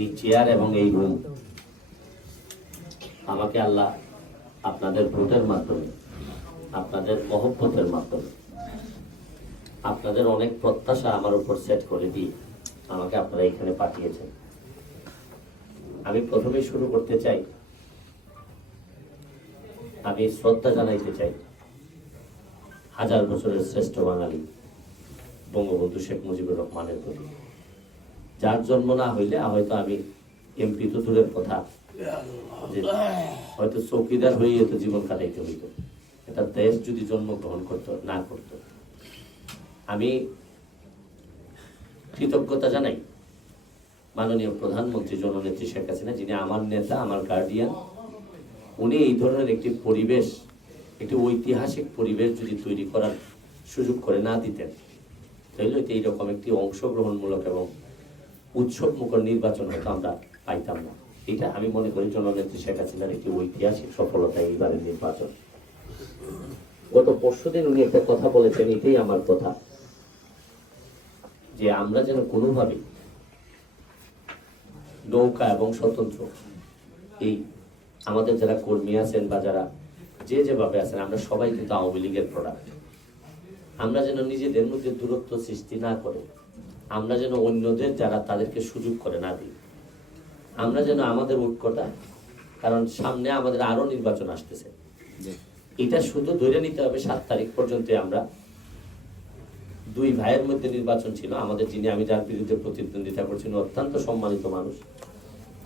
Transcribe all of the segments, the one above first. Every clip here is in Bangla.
এই চেয়ার এবং এই রুম আমাকে আল্লাহ আপনাদের ভোটের মাধ্যমে, আপনাদের মহব্বতের মাধ্যমে, আপনাদের অনেক প্রত্যাশা আমার উপর সেট করে দিয়ে আমাকে আপনারা এখানে পাঠিয়েছেন। আমি প্রথমেই শুরু করতে চাই, আমি শ্রদ্ধা জানাইতে চাই হাজার বছরের শ্রেষ্ঠ বাঙালি বঙ্গবন্ধু শেখ মুজিবুর রহমানের প্রতি, যার জন্ম না হইলে হয়তো আমি এমপি তো দূরের কথা, হয়তো চৌকিদার হয়ে তো জীবন কাটাইতে হইত। এটা দেশ যদি জন্মগ্রহণ না করত। আমি কৃতজ্ঞতা জানাই মাননীয় প্রধানমন্ত্রী জননেত্রী শেখ হাসিনা, যিনি আমার নেতা, আমার গার্ডিয়ান। উনি এই ধরনের একটি পরিবেশ, একটি ঐতিহাসিক পরিবেশ যদি তৈরি করার সুযোগ করে না দিতেন, তাহলে হয়তো এইরকম একটি অংশগ্রহণমূলক এবং উৎসবমুখর নির্বাচন হয়তো আমরা পাইতাম না। এটা আমি মনে করি জননেত্রী শেখ হাসিনার একটি ঐতিহাসিক সফলতা এইবারের নির্বাচন। গত পরশুদিন উনি একটা কথা বলেছেন, এটাই আমার কথা, যে আমরা যেন কোনোভাবে নৌকা এবং স্বতন্ত্র, এই আমাদের যারা কর্মী আছেন বা যারা যেভাবে আছেন, আমরা সবাই কিন্তু আওয়ামী লীগের প্রোডাক্ট। আমরা যেন নিজেদের মধ্যে দূরত্ব সৃষ্টি না করে, আমরা যেন অন্যদের যারা তাদেরকে সুযোগ করে না দিই, আমরা যেন আমাদের ঐক্যটা, কারণ সামনে আমাদের আরো নির্বাচন আসতেছে, এটা শুধু ধরে নিতে হবে 7 তারিখ পর্যন্ত। আমরা দুই ভাইয়ের মধ্যে নির্বাচন ছিল, আমাদের যিনি, আমি যার বিরুদ্ধে প্রতিদ্বন্দ্বিতা করছিলাম, অত্যন্ত সম্মানিত মানুষ,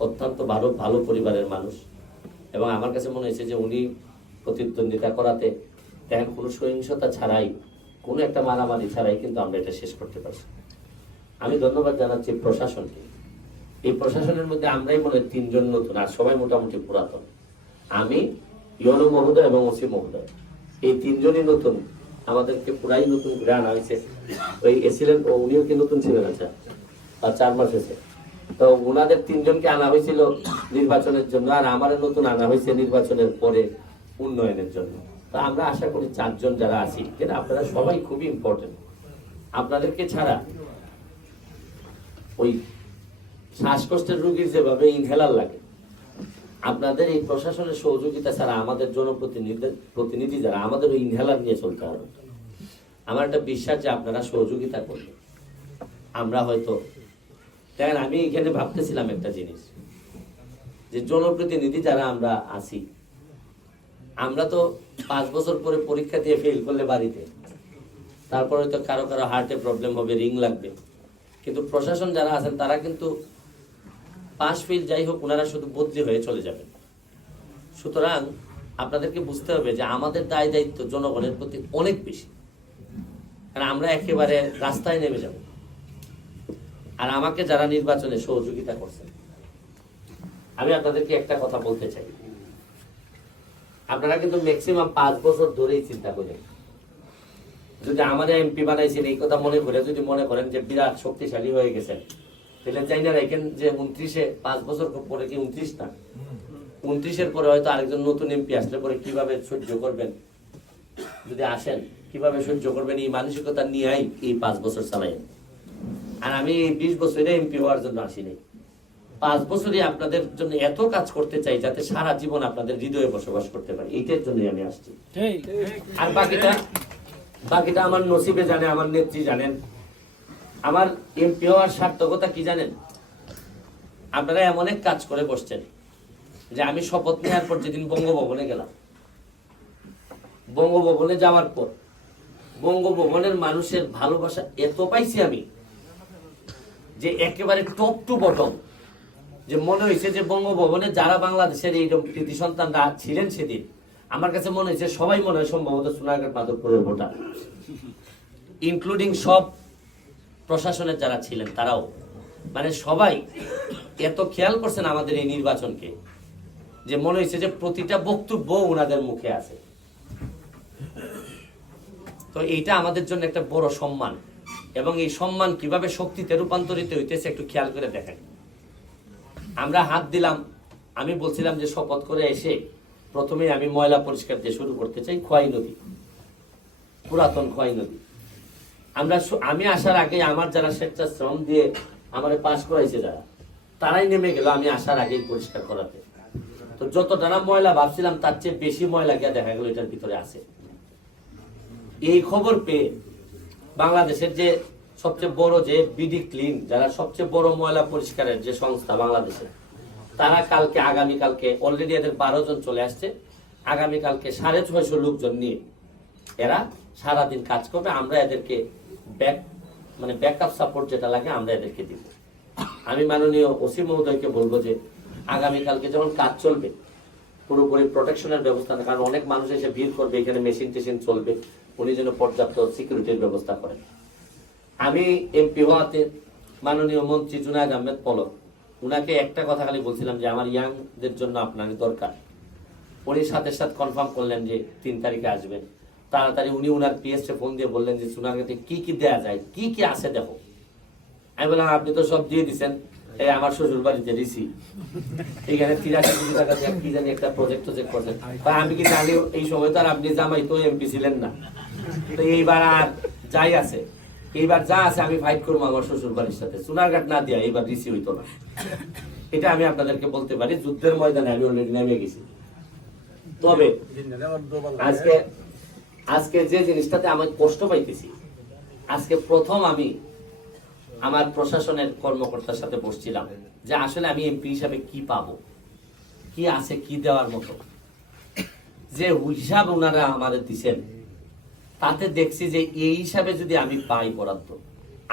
অত্যন্ত ভালো পরিবারের মানুষ, এবং আমার কাছে মনে হয়েছে যে উনি প্রতিদ্বন্দ্বিতা করাতে দেখেন কোনো সহিংসতা ছাড়াই, কোনো একটা মারামারি ছাড়াই কিন্তু আমরা এটা শেষ করতে পারছি। আমি ধন্যবাদ জানাচ্ছি প্রশাসনকে। এই প্রশাসনের মধ্যে আমরাই মনে 3 জন নতুন, আর সবাই মোটামুটি পুরাতন। আমি, ইউনো মহোদয় এবং ওসি মহোদয়, এই 3 জনই নতুন। আমাদেরকে পুরাই নতুন ঘুরে আনা হয়েছে। ওই এসিলেন, উনিও কি নতুন ছিলেন? আচ্ছা, আর 4 মাস হয়েছে। তো ওনাদের 3 জনকে আনা হয়েছিল নির্বাচনের জন্য, আর আমার নতুন আনা হয়েছে নির্বাচনের পরে উন্নয়নের জন্য। তো আমরা আশা করি 4 জন যারা আছি, কিন্তু আপনারা সবাই খুবই ইম্পর্টেন্ট। আপনাদেরকে ছাড়া ওই শ্বাসকষ্টের রোগীর যেভাবে ইনহেলার লাগে, আপনাদের এই প্রশাসনের সহযোগিতা ছাড়া আমাদের জনপ্রতিনিধি যারা, আমাদের ওই ইনহেলার নিয়ে চলতে হবে। আমার একটা বিশ্বাস যে আপনারা সহযোগিতা করবেন। আমরা হয়তো দেখেন, আমি এখানে ভাবতেছিলাম একটা জিনিস, যে জনপ্রতিনিধি যারা আমরা আছি, আমরা তো 5 বছর পরে পরীক্ষা দিয়ে ফেল করলে বাড়িতে, তারপরে তো কারো হার্টে প্রবলেম হবে, রিং লাগবে। কিন্তু প্রশাসন যারা আছেন তারা কিন্তু পাশ ফেল যাই হোক, ওনারা শুধু বদলি হয়ে চলে যাবেন। সুতরাং আপনাদেরকে বুঝতে হবে যে আমাদের দায় দায়িত্ব জনগণের প্রতি অনেক বেশি, কারণ আমরা একেবারে রাস্তায় নেমে যাব। আর আমাকে যারা নির্বাচনে সহযোগিতা করছেন, আমি আপনাদেরকে একটা কথা বলতে চাই, আপনারা কিন্তু ম্যাক্সিমাম 5 বছর ধরেই চিন্তা করেন, যদি আমাদের এমপি বানাইছেন এই কথা মনে করে, যদি মনে করেন যে বিরাট শক্তিশালী হয়ে গেছেন, তাহলে চাই না রাখেন যে 29-এ 5 বছর পরে কি 29 না, 29-এর পরে হয়তো আরেকজন নতুন এমপি আসলে পরে কিভাবে সহ্য করবেন, যদি আসেন কিভাবে সহ্য করবেন, এই মানসিকতা নিয়েই এই 5 বছর চালাইন। আর আমি এই 20 বছরে এমপি হওয়ার জন্য আসিনি, 5 বছরই আপনাদের জন্য এত কাজ করতে চাই যাতে সারা জীবন আপনাদের হৃদয়ে বসবাস করতে পারি, এইটার জন্যই আমি আসছি। আর বাকিটা আমার নসিবে জানে, আমার নেত্রী জানেন। আমার এমপি হওয়ার সার্থকতা কি জানেন? আপনারা এমন এক কাজ করে বসছেন যে আমি শপথ নেওয়ার পর যেদিন বঙ্গভবনে গেলাম, বঙ্গভবনে যাওয়ার পর বঙ্গভবনের মানুষের ভালোবাসা এত পাইছি আমি, যে একেবারে টপ টু বটম, যে মনে হয়েছে যে বঙ্গভবনে যারা বাংলাদেশের এইরকম কৃতি সন্তানরা ছিলেন সেদিন, আমার কাছে মনে হয়েছে সবাই মনে হয় সম্ভবত সোনারঘাট মাধবপুরের ভোটার, ইনক্লুডিং সব প্রশাসনের যারা ছিলেন তারাও, মানে সবাই এত খেয়াল করছেন আমাদের এই নির্বাচনকে, যে মনে হয়েছে যে প্রতিটা বক্তব্য ওনাদের মুখে আছে। তো এইটা আমাদের জন্য একটা বড় সম্মান, এবং এই সম্মান কিভাবে শক্তিতে রূপান্তরিত হইতেছে একটু খেয়াল করে দেখেন। আমরা হাত দিলাম, আমি বলছিলাম যে শপথ করে এসে প্রথমে আমি ময়লা পরিষ্কার দিয়ে শুরু করতে চাই, খোয়াই নদী, পুরাতন খোয়াই নদী। আমি আসার আগে আমার যারা স্বেচ্ছাশ্রম দিয়ে আমার পাশ করাইছে, যারা তারাই নেমে গেল আমি আসার আগেই পরিষ্কার করাতে। তো যতটা না ময়লা ভাবছিলাম তার চেয়ে বেশি ময়লা গিয়ে দেখা গেল এটার ভিতরে আছে। এই খবর পেয়ে বাংলাদেশের যে সবচেয়ে বড় যে বিডি ক্লিন, যারা সবচেয়ে বড় ময়লা পরিষ্কারের যে সংস্থা বাংলাদেশে, তারা আগামীকালকে অলরেডি এদের 12 জন চলে আসছে। আগামীকালকে 650 লোকজন নিয়ে এরা সারাদিন কাজ করবে। আমরা এদেরকে ব্যাকআপ সাপোর্ট যেটা লাগে আমরা এদেরকে দিব। আমি মাননীয় ওসি মহোদয়কে বলবো যে আগামীকালকে যখন কাজ চলবে পুরোপুরি প্রোটেকশনের ব্যবস্থা, কারণ অনেক মানুষ এসে ভিড় করবে, এখানে মেশিন টেশিন চলবে, উনি যেন পর্যাপ্ত সিকিউরিটির ব্যবস্থা করেন। আমি এমপি হওয়াতে মাননীয় মন্ত্রী জুনায়েদ আহমেদ পলক, উনাকে একটা কথা খালি বলছিলাম যে আমার ইয়াংদের জন্য আপনার দরকার। উনি সাথে সাথে কনফার্ম করলেন যে 3 তারিখে আসবেন। তাড়াতাড়ি উনি উনার পিএসে ফোন দিয়ে বললেন যে সোনারগাঁতে কি কি দেয়া যায়, কি কি আছে দেখো। আমি বললাম আপনি তো সব দিয়ে দিচ্ছেন, এই আমার শ্বশুর বাড়িতে দিছি, এখানে 83 কোটি টাকা দিয়ে কি জানি একটা প্রজেক্ট করছেন। আমি কি জানি এই সময় তো আর আপনি জামাই তো এমপি ছিলেন না। তো এইবার আর যাই আছে, এইবার যা আছে আমি ফাইট করবো আমার শ্বশুর বাড়ির সাথে। সোনারঘাট না দিয়া এইবার রিসি হইতো না, এটা আমি আপনাদেরকে বলতে পারি। যুদ্ধের ময়দানে আমি অলরেডি নেমে গেছি। তবে আজকে যে জিনিসটাতে আমি কষ্ট পাইতেছি, আজকে প্রথম আমি আমার প্রশাসনের কর্মকর্তার সাথে বসছিলাম যে আসলে আমি এমপি হিসাবে কি পাবো, কি আছে, কি দেওয়ার মতো। যে হিসাব ওনারা আমাদের দিচ্ছেন তাতে দেখছি যে এই হিসাবে যদি আমি পাই বরাদ্দ,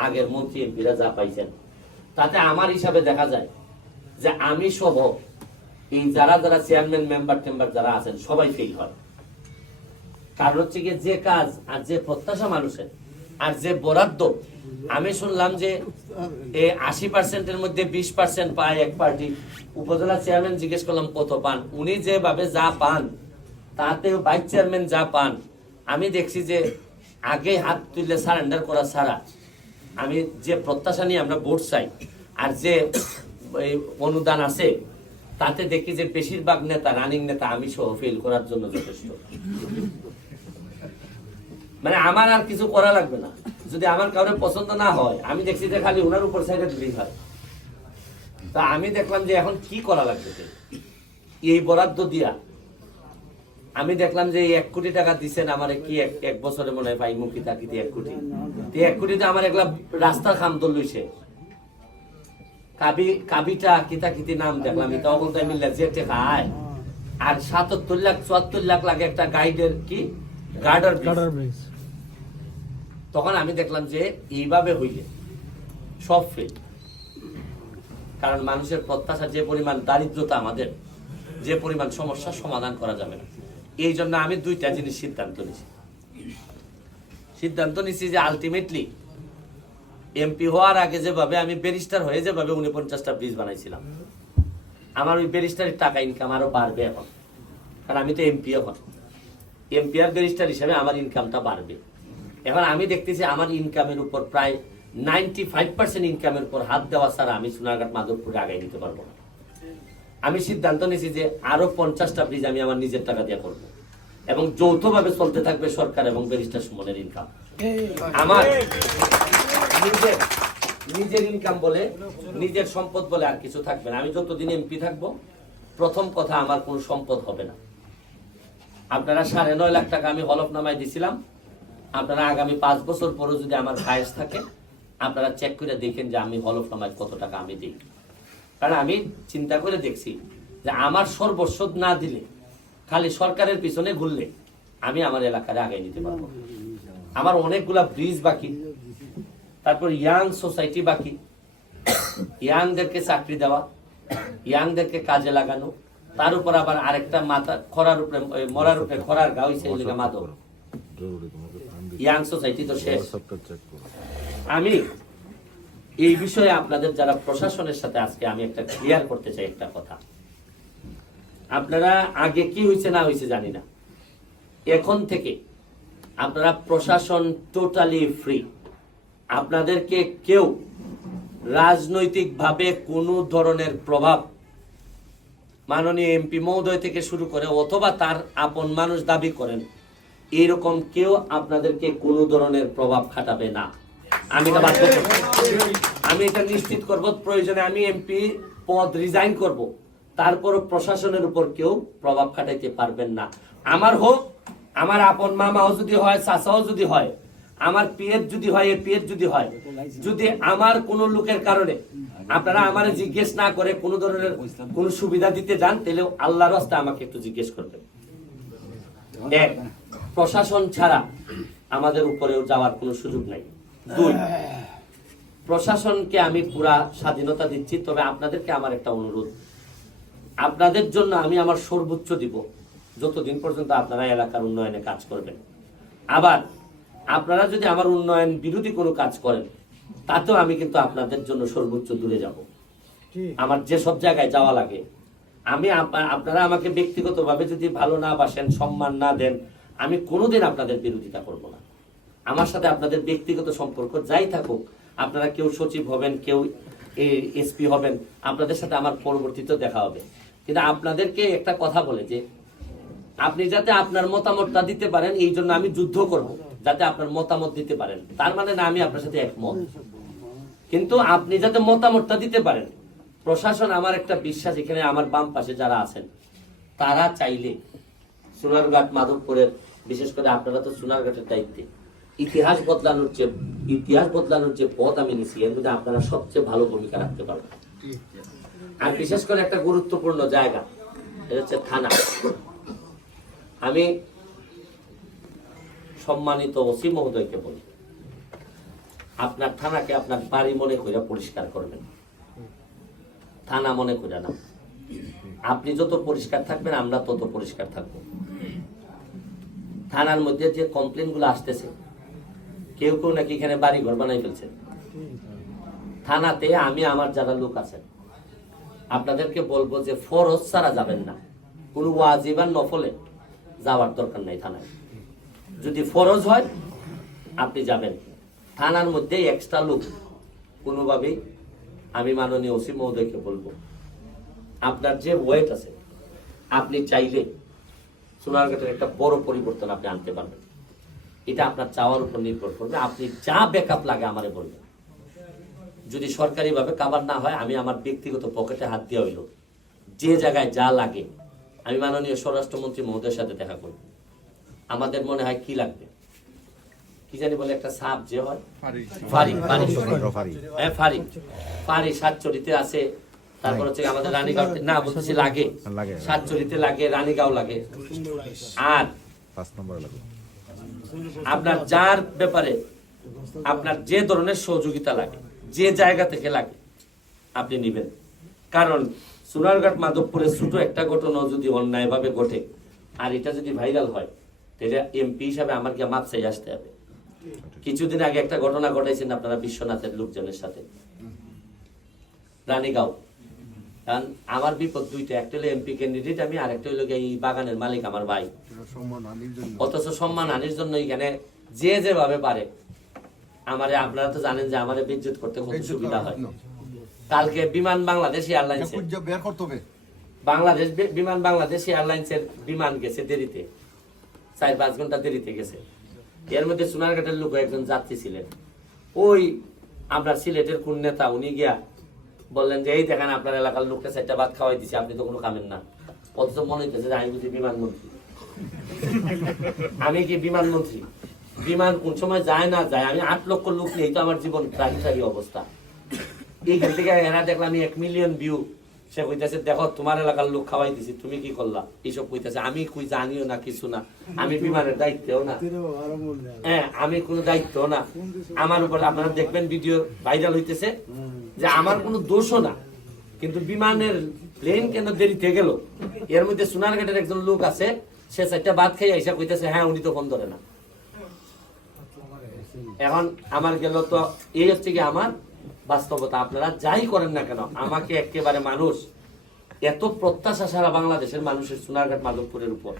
আগের মন্ত্রী এমপিরা যা পাইছেন, তাতে আমার হিসাবে দেখা যায় যে আমি সহ এই যারা যারা চেয়ারম্যান মেম্বার টেম্বার যারা আছেন সবাই ফেল হয়। কারণ হচ্ছে গিয়ে যে কাজ আর যে প্রত্যাশা মানুষের আর যে বরাদ্দ, আমি শুনলাম যে 80%-এর মধ্যে 20% পায় এক পার্টি। উপজেলা চেয়ারম্যান জিজ্ঞেস করলাম কত পান, উনি যেভাবে যা পান তাতেও ভাইস চেয়ারম্যান যা পান, আমি দেখছি যে আগে হাত তুলে সারেন্ডার করা ছাড়া আমি যে প্রত্যাশা নিয়ে আমরা ভোট চাই আর যে অনুদান আছে তাতে দেখি যে বেশিরভাগ নেতা, রানিং নেতা আমি সহ ফেল করার জন্য যথেষ্ট। মানে আমার আর কিছু করা লাগবে না, যদি আমার কাউরে পছন্দ না হয় আমি দেখছি যে খালি ওনার উপর সাইডে দিলেই হয়। তা আমি দেখলাম যে এখন কি করা লাগবে, এই বরাদ্দ দিয়া আমি দেখলাম যে 1 কোটি টাকা দিচ্ছেন আমার, কি এক বছরে মনে হয় পাই মুখী থাকি 1 কোটি। 1 কোটিতে আমার একলা রাস্তার খাম তো লইছে, কাবিটা কিতাকিতি নাম দেখলাম, তখন তো মিললে যেতে খায়। আর 77 লাখ 74 লাখ লাগে একটা গাইডের কি গার্ডার ব্রিজ। তখন আমি দেখলাম যে এইভাবে হইলে সব ফেল। কারণ মানুষের প্রত্যাশা যে পরিমাণ দারিদ্রতা, আমাদের যে পরিমাণ সমস্যার সমাধান করা যাবে না। এই জন্য আমি 2টা জিনিস সিদ্ধান্ত নিছি যে আলটিমেটলি এমপি হওয়ার আগে যেভাবে আমি ব্যারিস্টার হয়ে যেভাবে 49টা ব্রিজ বানাইছিলাম, আমার ওই ব্যারিস্টারের টাকা ইনকাম আরো বাড়বে এখন। কারণ আমি তো এমপি, এখন এমপি আর ব্যারিস্টার হিসেবে আমার ইনকামটা বাড়বে। এখন আমি দেখতেছি আমার ইনকামের উপর প্রায় 95% ইনকামের উপর হাত দেওয়া ছাড়া আমি সোনারঘাট মাধবপুরে আগায় নিতে পারবো না। আমি সিদ্ধান্ত নিয়েছি যে আরো 50টা ব্রিজ আমি আমার নিজের টাকা দিয়ে করবো এবং যৌথভাবে চলতে থাকবে সরকার এবং ব্যারিস্টার সুমনের ইনকাম। আমার নিজের ইনকাম বলে, নিজের সম্পদ বলে আর কিছু থাকবে না। আমি যতদিন এমপি থাকবো, প্রথম কথা আমার কোনো সম্পদ হবে না। আপনারা 9.5 লাখ টাকা আমি হলফনামায় দিছিলাম, আপনারা আগামী 5 বছর পরে যদি আমার খায়েশ থাকে আপনারা চেক করে দেখেন যে আমি হলফনামায় কত টাকা আমি দিই। কারণ আমি চিন্তা করে দেখছি যে আমার সর্বস্ব না দিলে, খালি সরকারের পিছনে ঘুরলে আমি আমার এলাকায় আগে নিতে পারবো। আমার অনেকগুলা ব্রিজ বাকি, তারপর ইয়াং সোসাইটি বাকি, ইয়াংদেরকে চাকরি দেওয়া, ইয়াংদেরকে কাজে লাগানো, তার উপর আবার আরেকটা মাথা খরার উপরে মরার উপরে খরার গা হইছে মাদক, ইয়াং সোসাইটি তো শেষ। আমি এই বিষয়ে আপনাদের যারা প্রশাসনের সাথে আজকে আমি একটা ক্লিয়ার করতে চাই একটা কথা। আপনারা আগে কি হয়েছে না হয়েছে জানি না, এখন থেকে আপনারা প্রশাসন টোটালি ফ্রি। আপনাদেরকে কেউ রাজনৈতিকভাবে কোনো ধরনের প্রভাব, মাননীয় এমপি মহোদয় থেকে শুরু করে অথবা তার আপন মানুষ দাবি করেন, এরকম কেউ আপনাদেরকে কোনো ধরনের প্রভাব খাটাবে না। আমি এটা নিশ্চিত করব। প্রয়োজনে আমি এমপি পদ রিজাইন করব, তারপরও প্রশাসনের উপর কেউ প্রভাব খাটাইতে পারবেন না। আমার হোক, আমার আপন মামাও যদি হয়, চাচাও যদি হয়, আমার পিএর যদি হয়, এপিএর যদি হয়, যদি আমার কোন লোকের কারণে আপনারা আমারে জিজ্ঞেস না করে কোন ধরনের কোন সুবিধা দিতে যান, তাহলে আল্লাহর রাস্তায় আমাকে একটু জিজ্ঞেস করবেন। এক, প্রশাসন ছাড়া আমাদের উপরেও যাওয়ার কোনো সুযোগ নাই। দুই, প্রশাসনকে আমি পুরা স্বাধীনতা দিচ্ছি, তবে আপনাদেরকে আমার একটা অনুরোধ, আপনাদের জন্য আমি আমার সর্বোচ্চ দিব যতদিন পর্যন্ত আপনারা এলাকার উন্নয়নে কাজ করবেন। আবার আপনারা যদি আমার উন্নয়ন বিরোধী কোনো কাজ করেন, তাতেও আমি কিন্তু আপনাদের জন্য সর্বোচ্চ দূরে যাব। আমার যে সব জায়গায় যাওয়া লাগে, আমি আপনারা আমাকে ব্যক্তিগতভাবে যদি ভালো না বাসেন, সম্মান না দেন, আমি কোনোদিন আপনাদের বিরোধিতা করব না। আমার সাথে আপনাদের ব্যক্তিগত সম্পর্ক যাই থাকুক, আপনারা কেউ সচিব হবেন, কেউ এসপি হবেন, আপনাদের সাথে আমার পরবর্তীতে দেখা হবে। কিন্তু আপনাদেরকে একটা কথা বলে যে আপনি যাতে আপনার মতামতটা দিতে পারেন, এই জন্য আমি যুদ্ধ করব যাতে আপনার মতামত দিতে পারেন। তার মানে না আমি আপনার সাথে একমত, কিন্তু আপনি যাতে মতামতটা দিতে পারেন। প্রশাসন, আমার একটা বিশ্বাস, এখানে আমার বাম পাশে যারা আছেন তারা চাইলে সোনারঘাট, মাধবপুরের, বিশেষ করে আপনারা তো সোনারঘাটের দায়িত্বে, ইতিহাস বদলানোর যে পথ আমি নিছি, এর মধ্যে আপনারা সবচেয়ে ভালো ভূমিকা রাখতে পারবেন। আর বিশেষ করে একটা গুরুত্বপূর্ণ জায়গা, এটা হচ্ছে থানা। আমি সম্মানিত ওসি মহোদয়কে বলি, আপনার থানাকে আপনার বাড়ি মনে করে পরিষ্কার করবেন, থানা মনে করে না। আপনি যত পরিষ্কার থাকবেন, আমরা তত পরিষ্কার থাকবো। থানার মধ্যে যে কমপ্লেন গুলো আসতেছে, কেউ কেউ নাকি এখানে বাড়ি ঘর বানাই ফেলছে। থানাতে আমি, আমার যারা লোক আছেন, আপনাদেরকে বলবো যে ফরজ ছাড়া যাবেন না। কোনো ওয়াজিব আর নফলে যাওয়ার দরকার নাই থানায়। যদি ফরজ হয় আপনি যাবেন। থানার মধ্যে এক্সট্রা লোক কোনোভাবেই, আমি মাননীয় ওসি মহোদয়কে বলবো, আপনার যে ওয়েট আছে, আপনি চাইলে সোনারঘাটের একটা বড় পরিবর্তন আপনি আনতে পারবেন। এটা আপনার চাওয়ার উপর নির্ভর করবে। আপনি যা ব্যাকআপ লাগে আমারে বলবেন। যদি সরকারিভাবে কাভার না হয়, আমি আমার ব্যক্তিগত পকেটে হাত দিয়ে হইল যে জায়গায় যা লাগে, আমি মাননীয় স্বরাষ্ট্রমন্ত্রী মহোদয়ের সাথে দেখা করব। আমাদের মনে হয় কি লাগবে, কি জানি বলে একটা সাপ যে হয়, ফারি সাতচরিতে আছে, তারপর হচ্ছে আমাদের রানীগাঁও, না বলতেছি লাগে, সাতচরিতে লাগে, রানীগাঁও লাগে। আর 5 নম্বর লাগে। আপনার যার ব্যাপারে আপনার যে ধরনের সহযোগিতা লাগে, যে জায়গা থেকে লাগে, আপনি নিবেন। কারণ সোনারঘাট মাধবপুরের ছোট একটা ঘটনা যদি অন্যায়ভাবে ঘটে, আর এটা যদি ভাইরাল হয়, তাহলে এমপি হিসাবে আমার কি মাপ চাই আসতে হবে। কিছুদিন আগে একটা ঘটনা ঘটাইছেন আপনারা বিশ্বনাথের লোকজনের সাথে, রানীগাঁও। কারণ আমার বিপদ দুইটা, একটা হলো এমপি ক্যান্ডিডেট আমি, আর একটা হলো এই বাগানের মালিক আমার ভাই। অথচ সম্মান হানির জন্য এখানে যে যেভাবে পারে আমারে, আপনারা তো জানেন যে আমারে বিদ্যুৎ করতে কত সুবিধা হয়। কালকে বিমান বাংলাদেশ এয়ারলাইন্সের বাংলাদেশ এয়ারলাইন্সের বিমান গেছে দেরিতে, 4-5 ঘন্টা দেরিতে গেছে। এর মধ্যে সোনারঘাটের লোক একজন যাত্রী ছিলেন, ওই আপনার সিলেটের কোন নেতা, উনি গিয়া বললেন যে এই দেখেন আপনার এলাকার লোককে 4টা ভাত খাওয়াই দিছে, আপনি তো কোনো খাবেন না। অথচ মনে হইতেছে যে আমি বুঝি বিমানমন্ত্রী। আমি কি বিমানমন্ত্রী? বিমান কোন সময় যায় না যায়, আমি 8 লক্ষ লোক নিয়ে তো আমার জীবন প্রাণী অবস্থা। এইখান থেকে এরা দেখলাম 1 মিলিয়ন ভিউ, সে কইতেছে দেখো তোমার এলাকার লোক খাওয়াই দিছি, তুমি কি করলা, এইসব কইতেছে। আমি কই জানিও না, কিছু না, আমি বিমানের দায়িত্বও না, হ্যাঁ আমি কোনো দায়িত্ব না। আমার উপর আপনারা দেখবেন ভিডিও ভাইরাল হইতেছে যে আমার কোনো দোষও না, কিন্তু বিমানের প্লেন কেন দেরিতে গেল। এর মধ্যে সোনারঘাটের একজন লোক আছে, সে 4টা ভাত খাই আইসা কইতেছে হ্যাঁ উনি তো ফোন ধরে না। এখন আমার গেল তো, এই হচ্ছে কি আমার বাস্তবতা। আপনারা যাই করেন না কেন, আমাকে একেবারে মানুষ এত প্রত্যাশা সারা বাংলাদেশের মানুষের সোনারঘাট মাধবপুরের উপর,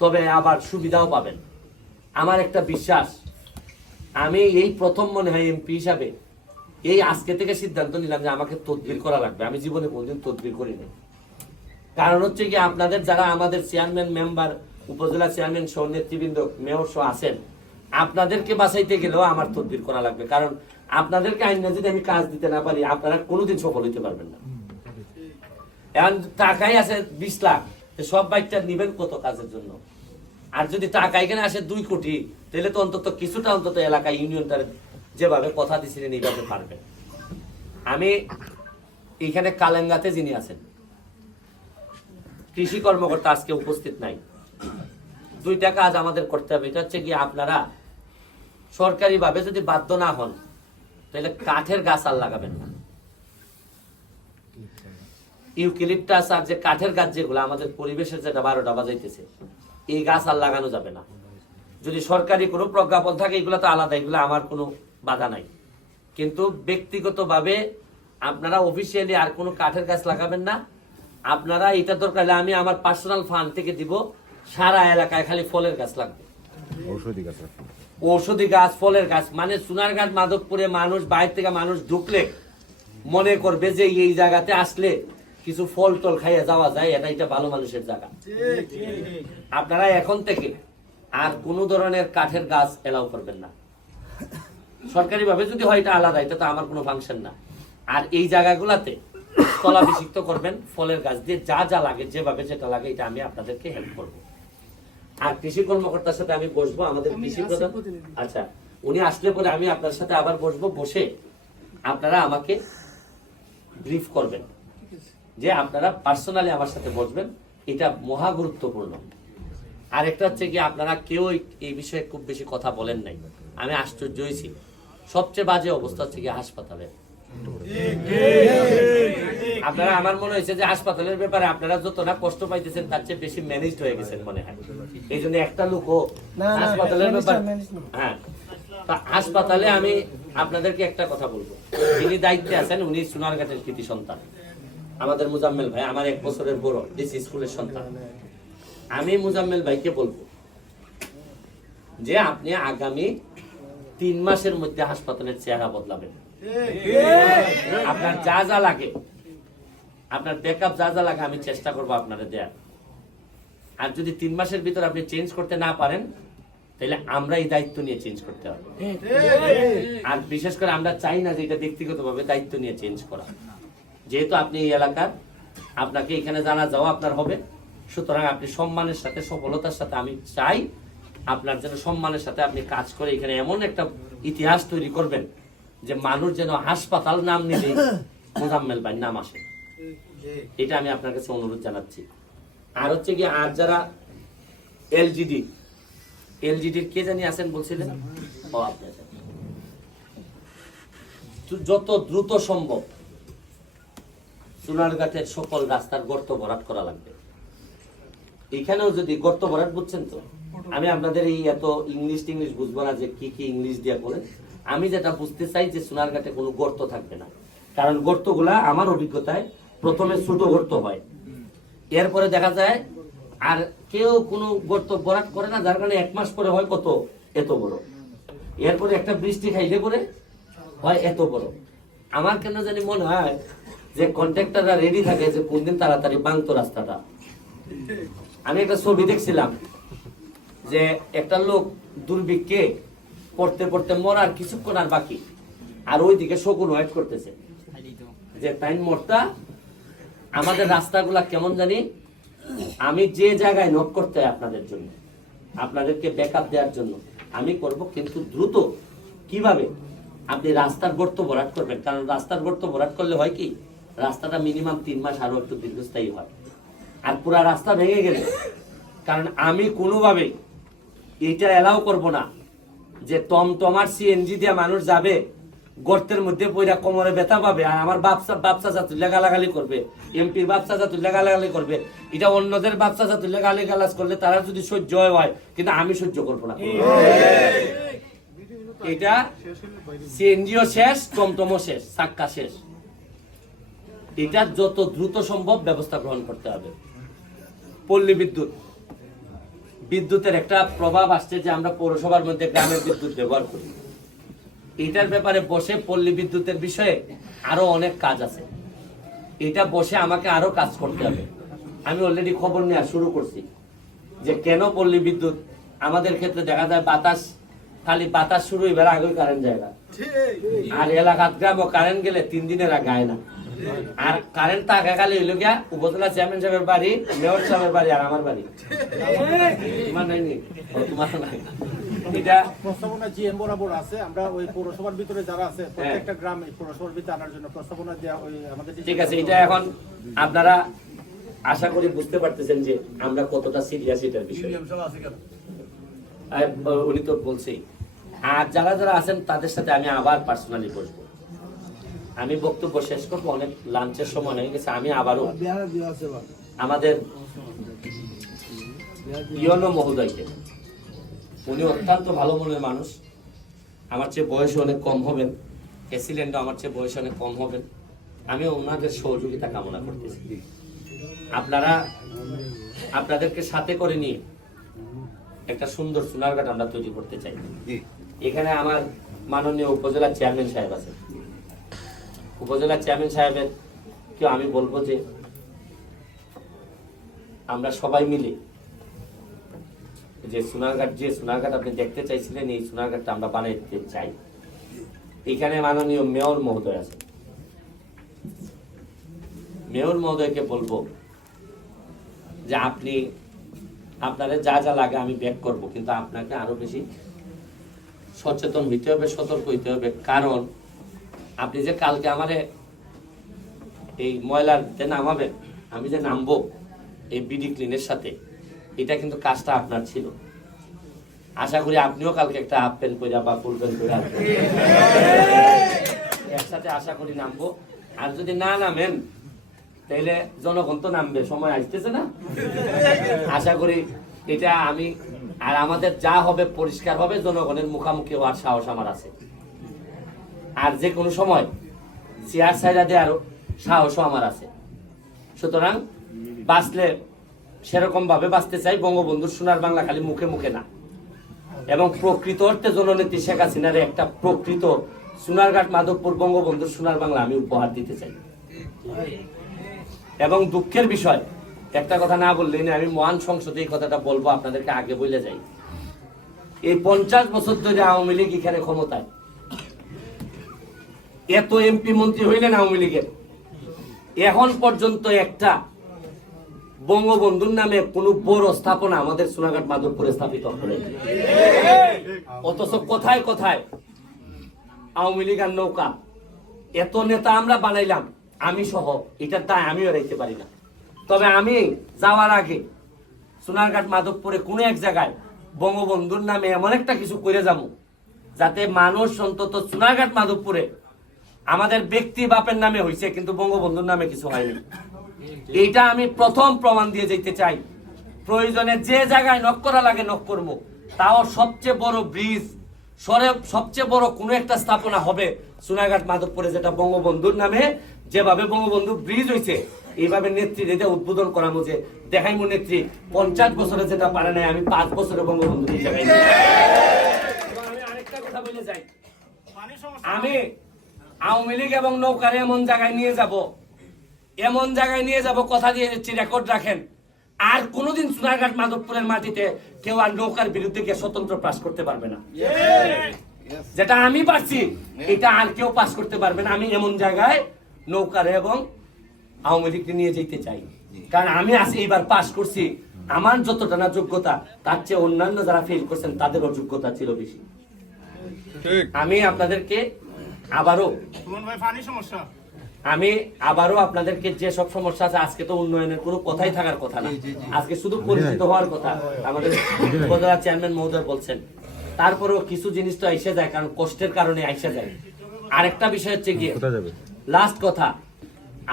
তবে আবার সুবিধাও পাবেন। আমার একটা বিশ্বাস, আমি এই প্রথম মনে হয় এমপি হিসাবে এই আজকে থেকে সিদ্ধান্ত নিলাম যে আমাকে তদবির করা লাগবে। আমি জীবনে কোনদিন তদবির করিনি। কারণ হচ্ছে কি, আপনাদের যারা আমাদের চেয়ারম্যান, মেম্বার, উপজেলা চেয়ারম্যান সহ নেতৃবৃন্দ, মেয়র সহ আছেন, আপনাদেরকে বাঁচাইতে গেলেও আমার তদবির করা লাগবে। কারণ আপনাদেরকে আইন যদি আমি কাজ দিতে না পারি, আপনারা কোনোদিন সফল হইতে পারবেন না। এখন টাকাই আছে 20 লাখ, সব বাইকটা নিবেন কত কাজের জন্য? আর যদি টাকা এখানে আসে 2 কোটি, তাহলে তো অন্তত কিছুটা অন্তত এলাকা ইউনিয়নটার যেভাবে কথা দিছিলেন এইভাবে পারবেন। আমি এখানে কালেঙ্গাতে যিনি আছেন কৃষি কর্মকর্তা আজকে উপস্থিত নাই। 2টা কাজ আমাদের করতে হবে। এটা হচ্ছে কি, আপনারা সরকারি ভাবে যদি বাধ্য না হন তাহলে কাঠের গাছ আর লাগাবেন না। ইউক্যালিপটাস আর যে কাঠের গাছ যেগুলো আমাদের পরিবেশের যেটা 12টা বাজাইতেছে, এই গাছ আর লাগানো যাবে না। যদি সরকারি কোনো প্রজ্ঞাপন থাকে এগুলো তো আলাদা, এগুলো আমার কোনো বাধা নাই। কিন্তু ব্যক্তিগতভাবে আপনারা অফিসিয়ালি আর কোনো কাঠের গাছ লাগাবেন না। আপনারা এটা দরকার হলে আমি আমার পার্সোনাল ফান্ড থেকে দিব, সারা এলাকায় খালি ফলের গাছ লাগবে, ঔষধি গাছ, ফলের গাছ। মানে সোনারঘাট মাধবপুরে মানুষ, বাইরে থেকে মানুষ ঢুকলে মনে করবে যে এই জায়গাতে আসলে কিছু ফল টল খাইয়া যাওয়া যায়, এটা ভালো মানুষের জায়গা। আপনারা এখন থেকে আর কোনো ধরনের কাঠের গাছ এলাও করবেন না। সরকারি ভাবে যদি হয় এটা আলাদা, এটা তো আমার কোনো ফাংশন না। আর এই জায়গাগুলাতে স্থলাভিষিক্ত করবেন ফলের গাছ দিয়ে, যা যা লাগে যেভাবে যেটা লাগে এটা আমি আপনাদেরকে হেল্প করব। আর কৃষি কর্মকর্তার সাথে আমি বসবো, আমাদের কৃষি প্রধান, আচ্ছা উনি আসলে পরে আমি আপনার সাথে আবার বসবো, বসে আপনারা আমাকে ব্রিফ করবেন যে আপনারা পার্সোনালি আমার সাথে বসবেন, এটা মহা গুরুত্বপূর্ণ। আর একটা হচ্ছে কি, আপনারা কেউ এই বিষয়ে খুব বেশি কথা বলেন নাই, আমি আশ্চর্য হয়েছি। সবচেয়ে বাজে অবস্থা হচ্ছে কি হাসপাতালে। আপনারা, আমার মনে হয়েছে যে হাসপাতালের ব্যাপারে আপনারা যতটা কষ্ট পাইতেছেন তার চেয়ে বেশি ম্যানেজড হয়ে গেছেন মনে হয়। এই জন্য একটা লোকও হাসপাতালের ব্যাপারে, হ্যাঁ, হাসপাতালে আমি আপনাদেরকে একটা কথা বলবো, যিনি দায়িত্বে আছেন উনি সোনারঘাটের কৃতি সন্তান, আমাদের মুজাম্মেল ভাই, আমার 1 বছরের বড়, ডিসি স্কুলের সন্তান। আমি মুজাম্মেল ভাইকে বলবো যে আপনি আগামী 3 মাসের মধ্যে হাসপাতালের চেহারা বদলাবেন। আপনার যা যা লাগে, আপনার ব্যাকআপ যা যা লাগে আমি চেষ্টা করবো আপনারা দেয়ার। আর যদি 3 মাসের ভিতর আপনি চেঞ্জ করতে না পারেন তাহলে আমরা এই দায়িত্ব নিয়ে চেঞ্জ করতে হবে। আর বিশেষ করে আমরা চাই না যে এটা ব্যক্তিগতভাবে দায়িত্ব নিয়ে চেঞ্জ করা। যেহেতু আপনি এই এলাকার, আপনাকে এখানে জানা যাওয়া আপনার হবে, সুতরাং আপনি সম্মানের সাথে, সফলতার সাথে, আমি চাই আপনার যেন সম্মানের সাথে আপনি কাজ করে এখানে এমন একটা ইতিহাস তৈরি করবেন যে মানুষ যেন হাসপাতাল নাম নিলে মোজাম্মেল ভাই নাম আসে। এটা আমি আপনার কাছে অনুরোধ জানাচ্ছি। আর হচ্ছে কি, আর যারা এলজিডির কে জানি আছেন বলছিলেন, ও আপনি আছেন, যত দ্রুত সম্ভব সোনারঘাটের সকল রাস্তার গর্ত ভরাট করা লাগবে। এখানেও যদি গর্ত ভরাট, বুঝছেন তো, আমি আপনাদের এই এত ইংলিশ বুঝবো না যে কি কি ইংলিশ দিয়ে বলেন। আমি যেটা বুঝতে চাই যে সোনারঘাটে কোনো গর্ত থাকবে না, কারণ গর্তগুলা আমার অভিজ্ঞতায় প্রথমে ছোট গর্ত হয়, এরপরে দেখা যায় আর কেউ কোনো গর্ত ভরাট করে না, যার কারণে 1 মাস পরে হয় কত, এত বড়। এরপরে একটা বৃষ্টি খাইলে পরে হয় এত বড়। আমার কেন জানি মনে হয় যে কন্ট্রাক্টররা রেডি থাকে যে কোনদিন তাড়াতাড়ি ভাঙতো রাস্তাটা। আমি একটা ছবি দেখছিলাম যে একটা লোক দুর্ভিক্ষে পড়তে পড়তে মরার কিছুক্ষণ আর বাকি, আর ওইদিকে শকুন ওয়েট করতেছে যে তাই মরতা। আমাদের রাস্তাগুলা কেমন জানি, আমি যে জায়গায় নক করতে হয় আপনাদের জন্য, আপনাদেরকে ব্যাকআপ দেওয়ার জন্য আমি করব, কিন্তু দ্রুত কিভাবে আপনি রাস্তার গর্ত ভরাট করবেন। কারণ রাস্তার গর্ত ভরাট করলে হয় কি, রাস্তাটা মিনিমাম 3 মাস আরো একটু দীর্ঘস্থায়ী হয়। আর পুরা রাস্তা ভেঙে গেলে, কারণ আমি কোনোভাবে এটা এলাও করব না যে টমটমার সিএনজি দিয়ে মানুষ যাবে, গর্তের মধ্যে পয়রা কোমরে ব্যথা পাবে, আর আমার বাপসা তুলে গালাগালি করবে, এমপির বাপসা তুলে গালাগালি করবে। এটা অন্যদের বাপসা তুলে গালি গালাজ করলে তারা যদি সহ্য হয়, কিন্তু আমি সহ্য করবো না। এটা সিএনজিও শেষ, টমটমও শেষ, চাক্কা শেষ। এটা যত দ্রুত সম্ভব ব্যবস্থা গ্রহণ করতে হবে। পল্লী বিদ্যুতের একটা প্রভাব আসছে যে আমরা পৌরসভার মধ্যে গ্রামের বিদ্যুৎ ব্যবহার করি। এটার ব্যাপারে বসে পল্লী বিদ্যুতের বিষয়ে আরো অনেক কাজ আছে, এটা বসে আমাকে আরো কাজ করতে হবে। আমি অলরেডি খবর নেওয়া শুরু করছি যে কেন পল্লী বিদ্যুৎ, আমাদের ক্ষেত্রে দেখা যায় খালি বাতাস শুরু এবার আগে কারেন্ট যায় না, আর এলাকাত গ্রামও কারেন্ট গেলে 3 দিনের আগে আয় না। আর কারেন্ট টাকা খালি হইল গিয়া উপজেলা চেয়ারম্যান সাহেবের বাড়ি, মেয়র সাহেবের বাড়ি আর আমার বাড়ি। তোমার নাই নি? তোমার নাই। এটা প্রস্তাবনা জিএম বরাবর আছে। আমরা ওই পৌরসভার ভিতরে যারা আছে প্রত্যেকটা গ্রামে পৌরসভার ভিতরে আনার জন্য প্রস্তাবনা দেওয়া ওই আমাদের। ঠিক আছে, এটা এখন আপনারা আশা করি বুঝতে পারতেছেন যে আমরা কতটা সিরিয়াস এটার বিষয়ে। উনি তো বলছেই। আর যারা যারা আছেন তাদের সাথে আমি আবার পার্সোনালি বসবো। আমি বক্তব্য শেষ করবো, অনেক লাঞ্চের সময় হয়ে গেছে। আমি আবারও আমাদের ইয়নো মহোদয়কে, উনি অত্যন্ত ভালো মনের মানুষ, আমার চেয়ে বয়সে অনেক কম হবেন, প্রেসিডেন্টও আমার চেয়ে বয়সে অনেক কম হবেন। আমি ওনাদের সহযোগিতা কামনা করতেছি। আপনারা আপনাদেরকে সাথে করে নিয়ে একটা সুন্দর সোনারঘাট আমরা তৈরি করতে চাই। এখানে আমার মাননীয় উপজেলা চেয়ারম্যান সাহেব আছেন। উপজেলা চেয়ারম্যান সাহেবের কেউ আমি বলবো যে আমরা সবাই মিলে যে সোনারঘাট আপনি দেখতে চাইছিলেন, এই সোনারঘাটটা আমরা বানাইতে চাই। এখানে মাননীয় মেয়র মহোদয় আছে, মেয়র মহোদয়কে বলবো যে আপনি আপনাদের যা যা লাগে আমি ব্যাক করব, কিন্তু আপনাকে আরো বেশি সচেতন হইতে হবে, সতর্ক হইতে হবে। কারণ আপনি যে কালকে আমারে এই ময়লাতে নামাবেন, আমি যে নামবো এই বিডি ক্লিনের সাথে, এটা কিন্তু কাজটা আপনার ছিল। আশা করি আপনিও কালকে একটা হাফ প্যান্ট পরে বা ফুল প্যান্ট পরে একসাথে আশা করি নামবো। আর যদি না নামেন তাইলে জনগণ তো নামবে, সময় আসতেছে না। আশা করি এটা আমি আর আমাদের যা হবে পরিষ্কার হবে, জনগণের মুখামুখি হওয়ার সাহস আমার আছে। আর যে কোনো সময় চেয়ার সাইডা দেওয়ারও সাহসও আমার আছে। সুতরাং বাঁচলে সেরকম ভাবে বাঁচতে চাই, বঙ্গবন্ধুর সোনার বাংলা খালি মুখে মুখে না, এবং প্রকৃত অর্থে জননেত্রী শেখ হাসিনার একটা প্রকৃত সোনারঘাট মাধবপুর বঙ্গবন্ধুর সোনার বাংলা আমি উপহার দিতে চাই। এবং দুঃখের বিষয়, একটা কথা না বললেই না, আমি মহান সংসদে এই কথাটা বলবো, আপনাদেরকে আগে বলে যাই। এই 50 বছর ধরে আওয়ামী লীগ এখানে ক্ষমতায়, এত এমপি মন্ত্রী হইলেন আওয়ামী লীগের, এখন পর্যন্ত একটা বঙ্গবন্ধুর নামে কোন বড় স্থাপনা আমাদের সোনারঘাট মাধবপুরে স্থাপিত করে। অথচ কোথায় কোথায় আওয়ামী লীগ আর নৌকা, এত নেতা আমরা বানাইলাম, আমি সহ, এটার দায় আমিও রাখতে পারি না। তবে আমি যাওয়ার আগে সোনারঘাট মাধবপুরে কোন এক জায়গায় বঙ্গবন্ধুর নামে এমন একটা কিছু করে যাবো, যাতে মানুষ অন্তত সোনারঘাট মাধবপুরে আমাদের ব্যক্তি বাপের নামে হয়েছে, কিন্তু বঙ্গবন্ধুর নামে কিছু হয়নি। এইটা আমি প্রথম প্রমাণ দিয়ে যেতে চাই। প্রয়োজনে যে জায়গায় নক করা লাগে নক করবো, তাও সবচেয়ে বড় ব্রিজ, সবচেয়ে বড় কোন একটা স্থাপনা হবে সোনারঘাট মাধবপুরে, যেটা বঙ্গবন্ধুর নামে, যেভাবে বঙ্গবন্ধু ব্রিজ হয়েছে এইভাবে নেত্রী এটা উদ্বোধন করামো, যে দেখাইমো নেত্রী 50 বছরে যেটা পারে নাই আমি 5 বছরে বঙ্গবন্ধু জায়গায়। আমি আরেকটা কথা বলে যাই, আমি আওয়ামী লীগ এবং নৌকারে এমন জায়গায় নিয়ে যাব, কথা দিয়ে যাচ্ছি, রেকর্ড রাখেন। আর কোনোদিন সোনারঘাট মাধবপুরের মাটিতে কেউ আর নৌকার বিরুদ্ধে গিয়ে স্বতন্ত্র পাস করতে পারবে না। যেটা আমি পারছি এটা আর কেউ পাস করতে পারবে না। আমি এমন জায়গায় নৌকারে এবং আওয়ামী লীগকে নিয়ে যেতে চাই, কারণ আমি আজ এইবার পাস করছি, আমার যতটা না যোগ্যতা তার চেয়ে অন্যান্য যারা ফেল করছেন তাদেরও যোগ্যতা ছিল বেশি। আমি আপনাদেরকে আবারও আপনাদেরকে যে সব সমস্যা আছে, আজকে তো উন্নয়নের কোনো কথাই থাকার কথা না, আজকে শুধু পরিচিত হওয়ার কথা। আমাদের উপজেলা চেয়ারম্যান মহোদয় বলছেন, তারপরেও কিছু জিনিস তো আইসা যায়, কারণ কষ্টের কারণে আইসা যায়। আরেকটা বিষয় হচ্ছে গিয়ে লাস্ট কথা,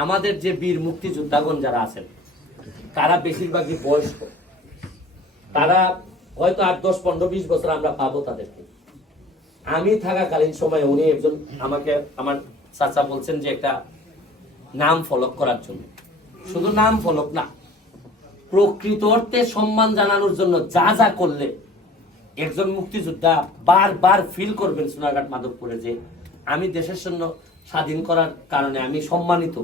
আমাদের যে বীর মুক্তিযোদ্ধাগণ যারা আছেন তারা বেশিরভাগই বয়স্ক, তারা হয়তো 8, 10, 15, 20 বছর আমরা পাবো তাদেরকে। আমি থাকাকালীন সময়ে উনি একজন আমাকে আমার চাচা বলছেন যে একটা নাম ফলক করার জন্য, শুধু নাম ফলক না, প্রকৃত অর্থে সম্মান জানানোর জন্য যা যা করলে একজন মুক্তিযোদ্ধা বারবার ফিল করবেন সোনারঘাট মাধবপুরে, যে আমি দেশের জন্য স্বাধীন করার কারণে আমি সম্মানিত,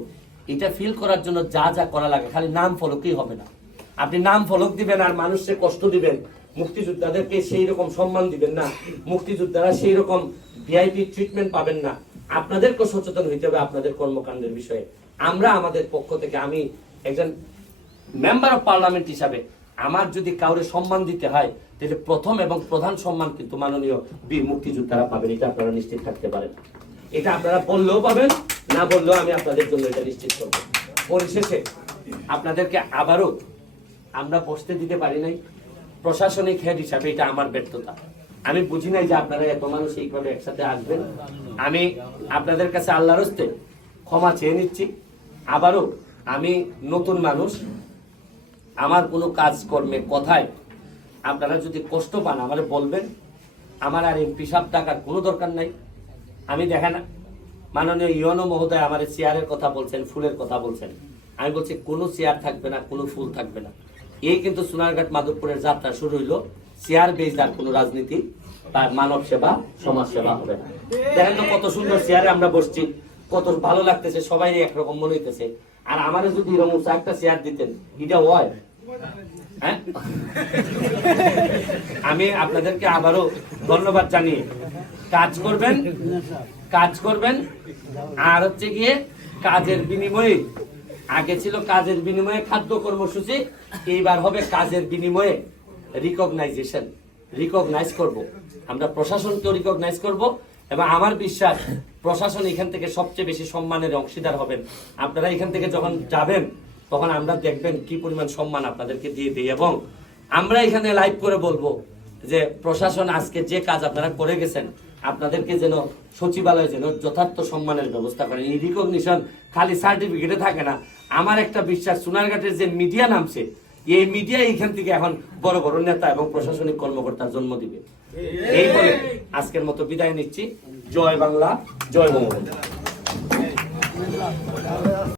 এটা ফিল করার জন্য যা যা করা লাগে, খালি নাম ফলকই হবে না। আপনি নাম ফলক দিবেন আর মানুষকে কষ্ট দিবেন, মুক্তিযোদ্ধাদেরকে সেই রকম সম্মান দিবেন না, মুক্তিযোদ্ধারা সেই রকম ভিআইপি ট্রিটমেন্ট পাবেন না। আপনাদেরকে সচেতন হইতে হবে আপনাদের কর্মকাণ্ডের বিষয়ে। আমরা আমাদের পক্ষ থেকে, আমি একজন মেম্বার অফ পার্লামেন্ট হিসাবে আমার যদি কাউরে সম্মান দিতে হয়, তাহলে প্রথম এবং প্রধান সম্মান কিন্তু মাননীয় বীর মুক্তিযোদ্ধারা পাবেন, এটা আপনারা নিশ্চিত থাকতে পারেন। এটা আপনারা বললেও পাবেন, না বললেও আমি আপনাদের জন্য এটা নিশ্চিত করবো। পরিশেষে আপনাদেরকে আবারও আমরা বসতে দিতে পারি নাই, প্রশাসনিক হেড হিসাবে এটা আমার ব্যর্থতা। আমি বুঝি নাই যে আপনারা এত মানুষ এইভাবে একসাথে আসবেন। আমি আপনাদের কাছে আল্লাহর হস্তে ক্ষমা চেয়ে নিচ্ছি। আবারও আমি নতুন মানুষ, আমার কোনো কাজকর্মে কথায় আপনারা যদি কষ্ট পান আমারে বলবেন। আমার আর এমপি সাহেব ডাকার কোনো দরকার নাই। আমি দেখেন মাননীয় ইউনো মহোদয় আমার চেয়ারের কথা বলছেন, ফুলের কথা বলছেন, আমি বলছি কোনো চেয়ার থাকবে না, কোনো ফুল থাকবে না। এই কিন্তু সোনারঘাট মাধবপুরের যাত্রা শুরু হইলো চেয়ার বেসড আর কোনো রাজনীতি বা মানব সেবা সমাজ সেবা হবে না। দেখেন তো কত সুন্দর চেয়ারে আমরা বসছি, কত ভালো লাগতেছে, সবাই একরকম মনে হইতেছে। আর আমারে যদি এরকম একটা চেয়ার দিতেন, এটা হয় হ্যাঁ। আমি আপনাদেরকে আবারও ধন্যবাদ জানিয়ে কাজ করবেন আর হচ্ছে গিয়ে কাজের বিনিময়ে, আগে ছিল কাজের বিনিময়ে খাদ্য কর্মসূচি, এইবার হবে কাজের বিনিময়ে রিকগনাইজ করব। আমরা প্রশাসনকেও রিকগনাইজ করব এবং আমার বিশ্বাস প্রশাসন এখান থেকে সবচেয়ে বেশি সম্মানের অংশীদার হবেন। আপনারা এখান থেকে যখন যাবেন তখন আমরা দেখবেন কি পরিমাণ সম্মান আপনাদেরকে দিয়ে দিই, এবং আমরা এখানে লাইভ করে বলবো যে প্রশাসন আজকে যে কাজ আপনারা করে গেছেন, আপনাদেরকে যেন সচিবালয় যেন যথার্থ সম্মানের ব্যবস্থা করেন। এই রিকগনিশন খালি সার্টিফিকেটে থাকে না। আমার একটা বিশ্বাস সোনারঘাটের যে মিডিয়া নামছে, এই মিডিয়া এখান থেকে এখন বড় বড় নেতা এবং প্রশাসনিক কর্মকর্তার জন্ম দিবে। এই বলে আজকের মতো বিদায় নিচ্ছি। জয় বাংলা, জয় বঙ্গবন্ধু।